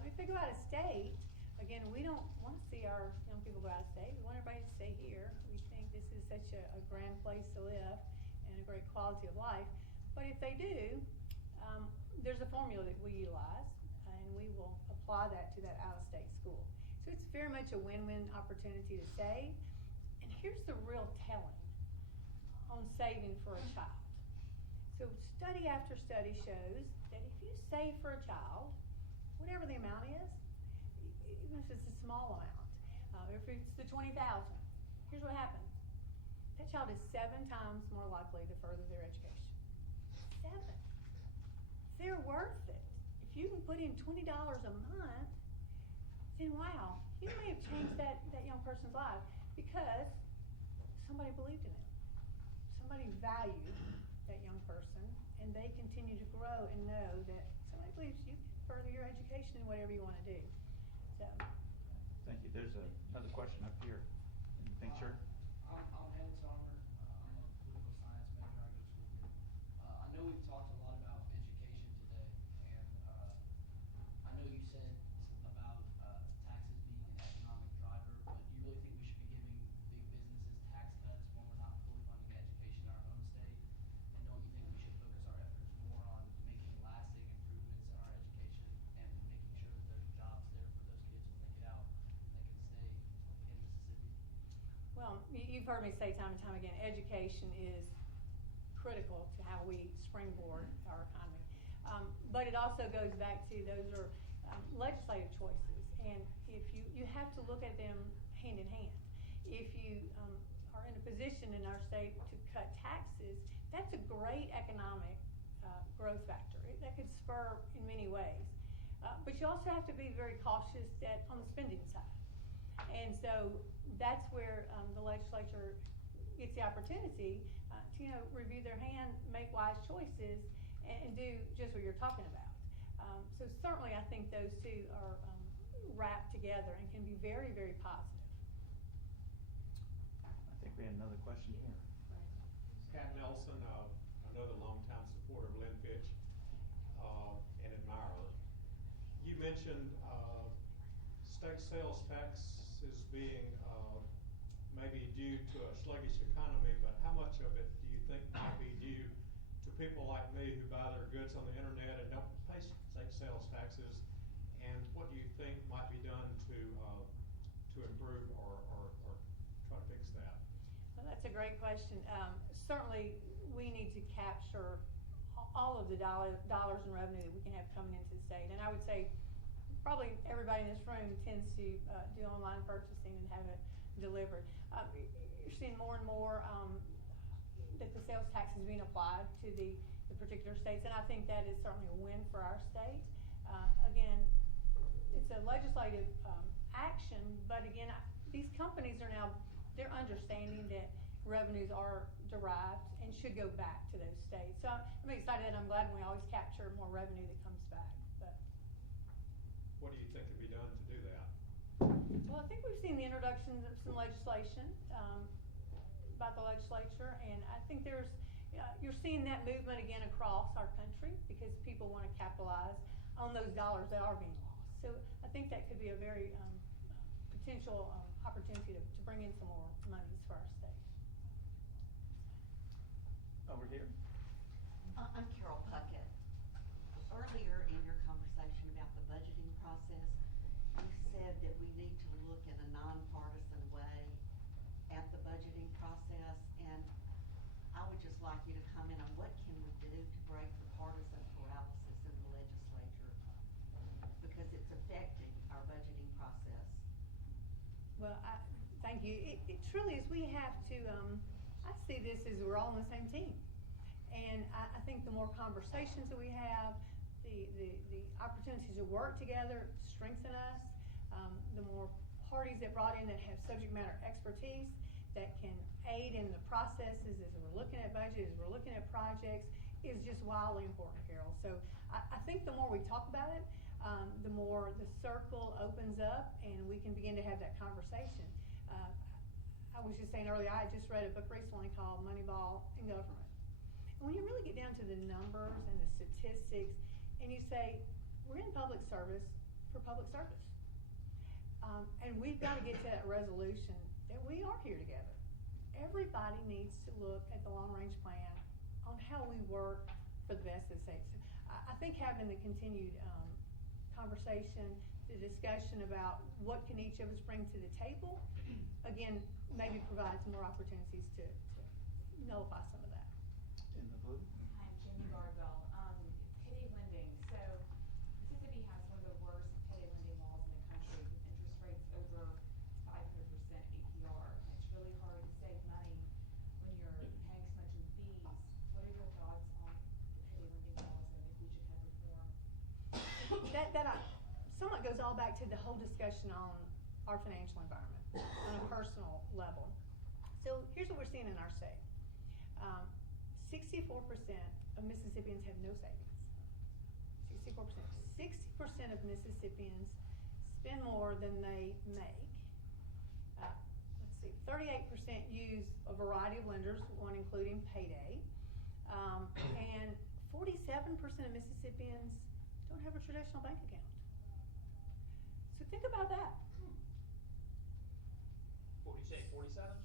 If they go out of state, again, we don't want to see our young people go out of state. We want everybody to stay here. We think this is such a grand place to live and a great quality of life. But if they do, there's a formula that we utilize, and we will apply that to that out-of-state school. So it's very much a win-win opportunity to save. And here's the real telling on saving for a child. So study after study shows that if you save for a child, whatever the amount is, even if it's a small amount, if it's the $20,000, here's what happens. That child is 7 times more likely to further their education. 7. They're worth it. If you can put in $20 a month, then wow, you may have changed that young person's life because somebody believed in it. Somebody valued that young person, and they continue to grow and know that somebody believes you can further your education in whatever you want to do. So. Thank you. There's another question up here. Anything, sir? I'm Ed Sommer. I'm a political science major. I go to school here. I know we've talked a lot about education today, and I know you said about taxes being an economic driver, but do you really think we should be giving big businesses tax cuts when we're not fully funding education in our own state? And don't you think we should focus our efforts more on making lasting improvements in our education and making sure that there's jobs there for those kids when they get out and they can stay in Mississippi? Well, you've heard me say time and time again, education is critical to how we springboard our economy. But it also goes back to those are legislative choices, and if you have to look at them hand in hand. If you are in a position in our state to cut taxes, that's a great economic growth factor. That could spur in many ways. But you also have to be very cautious on the spending side. And so that's where the legislature gets the opportunity to review their hand, make wise choices, and do just what you're talking about. So certainly I think those two are wrapped together and can be very, very positive. I think we had another question here. Pat Nelson, another longtime supporter of Lynn Fitch and admirer. You mentioned state sales tax is being maybe due to a sluggish economy, but how much of it do you think might be due to people like me who buy their goods on the internet and don't pay state sales taxes? And what do you think might be done to improve or try to fix that? Well, that's a great question. Certainly, we need to capture all of the dollars and revenue that we can have coming into the state. And I would say probably everybody in this room tends to do online purchasing and have it delivered. You're seeing more and more that the sales tax is being applied to the particular states, and I think that is certainly a win for our state. Again, it's a legislative action, but again, these companies they're understanding that revenues are derived and should go back to those states. So I'm excited, and I'm glad we always capture more revenue that comes back. But What do you think could be done to do that? well, I think we've seen the introduction of some legislation by the legislature, and I think you're seeing that movement again across our country because people want to capitalize on those dollars that are being lost. So I think that could be a very potential opportunity to bring in some more monies for our state. Over here. I'm Carol Puckett. Earlier in your conversation about the budgeting process, you said that we need to look in a nonpartisan way at the budgeting process, and I would just like you to comment on what can we do to break the partisan paralysis in the legislature, because it's affecting our budgeting process. Well, thank you. It truly is. We have to, I see this as we're all on the same team. And I think the more conversations that we have, the opportunities to work together strengthen us, the more parties that brought in that have subject matter expertise that can aid in the processes as we're looking at budget, as we're looking at projects, is just wildly important, Carol. So I think the more we talk about it, the more the circle opens up and we can begin to have that conversation. I was just saying earlier, I just read a book recently called Moneyball in Government. And when you really get down to the numbers and the statistics, and you say, we're in public service for public service. And we've got to get to that resolution that we are here together. Everybody needs to look at the long-range plan on how we work for the best of the state. So I think having the continued conversation, the discussion about what can each of us bring to the table, again, maybe provides more opportunities to nullify some of that. In the blue? Hi, I'm Jamie Bardwell. Payday lending. So Mississippi has one of the worst payday lending laws in the country, with interest rates over 500% APR. It's really hard to save money when you're paying so much in fees. What are your thoughts on the payday lending laws and if we should have reform? That somewhat goes all back to the whole discussion on our financial environment on a personal level. So here's what we're seeing in our state. 64% of Mississippians have no savings. 64%. 60% of Mississippians spend more than they make. Let's see, 38% use a variety of lenders, one including payday. And 47% of Mississippians don't have a traditional bank account. So think about that.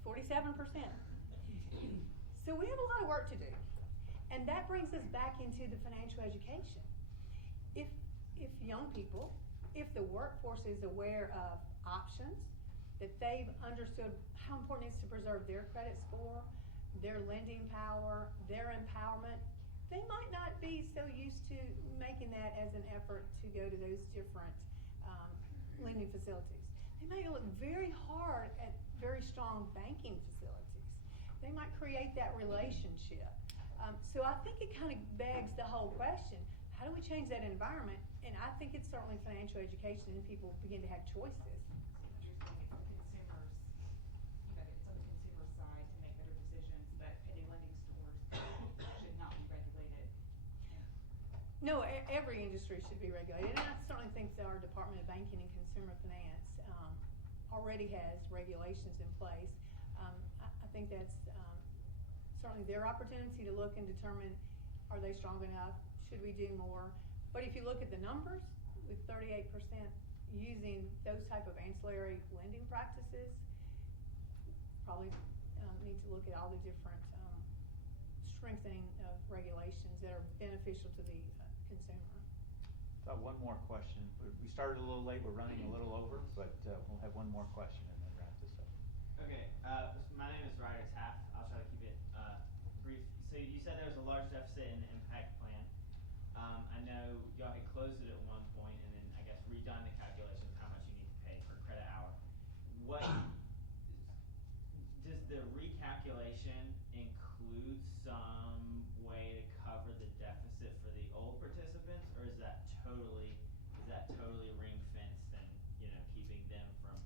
47%. So we have a lot of work to do. And that brings us back into the financial education. If young people, if the workforce is aware of options, that they've understood how important it is to preserve their credit score, their lending power, their empowerment, they might not be so used to making that as an effort to go to those different lending facilities. They might look very hard at very strong banking facilities. They might create that relationship. So I think it kind of begs the whole question, how do we change that environment? And I think it's certainly financial education and people begin to have choices. You're saying it's the consumers, it's on the consumer side to make better decisions, that payday lending stores should not be regulated. No, every industry should be regulated, and I certainly think that our Department of Banking and Consumer Finance already has regulations in place. I think that's certainly their opportunity to look and determine, are they strong enough? Should we do more? But if you look at the numbers, with 38% using those type of ancillary lending practices, probably need to look at all the different strengthening of regulations that are beneficial to the consumer. Got one more question. We started a little late, we're running a little over, but we'll have one more question and then wrap this up. Okay, my name is Ryder Taft. I'll try to keep it brief. So you said there was a large deficit in the impact plan. I know y'all had closed it at one point and then I guess redone the calculations how much you need to pay per credit hour. What does the recalculation include some way to cover the deficit for the old participants, or is that totally ring fenced and keeping them from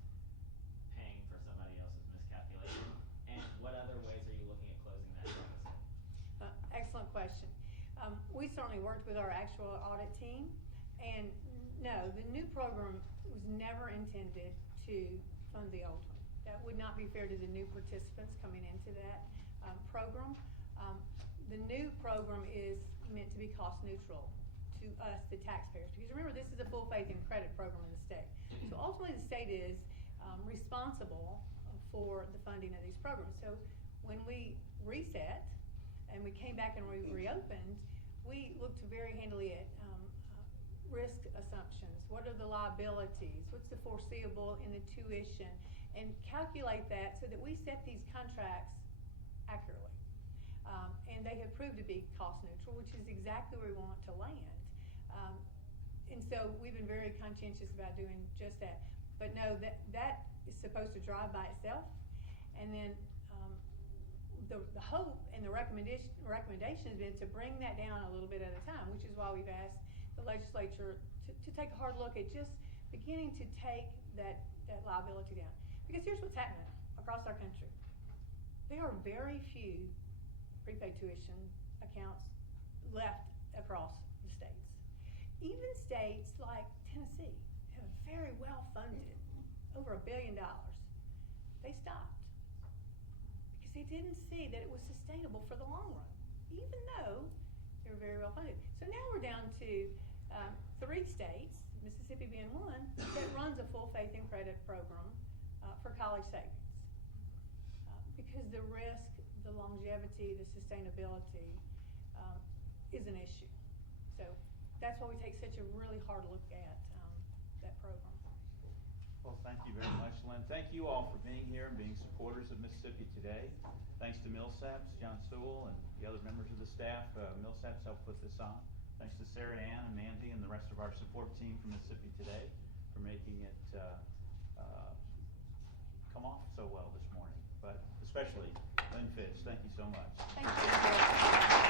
paying for somebody else's miscalculation? And what other ways are you looking at closing that deficit? Excellent question. We certainly worked with our actual audit team, and no, the new program was never intended to fund the old one. That would not be fair to the new participants coming into that program. The new program is meant to be cost neutral to us, the taxpayers, because remember, this is a full faith and credit program in the state. So ultimately, the state is responsible for the funding of these programs. So when we reset and we came back and we reopened, we looked very handily at risk assumptions. What are the liabilities? What's the foreseeable in the tuition? And calculate that so that we set these contracts accurately. And they have proved to be cost neutral, which is exactly where we want to land. And so we've been very conscientious about doing just that. But no, that is supposed to drive by itself. And then the hope and the recommendation has been to bring that down a little bit at a time, which is why we've asked the legislature to take a hard look at just beginning to take that liability down. Because here's what's happening across our country. There are very few prepaid tuition accounts left across the states. Even states like Tennessee have very well funded, over $1 billion. They stopped. because they didn't see that it was sustainable for the long run, even though they were very well funded. So now we're down to 3 states, Mississippi being one, that runs a full faith and credit program for college savings. Because the risk, the longevity, the sustainability is an issue. So that's why we take such a really hard look at that program. Well, thank you very much, Lynn. Thank you all for being here and being supporters of Mississippi Today. Thanks to Millsaps, John Sewell, and the other members of the staff. Millsaps helped put this on. Thanks to Sarah Ann and Mandy and the rest of our support team from Mississippi Today for making it come off so well this morning. But especially Lynn Fitch, thank you so much. Thank you.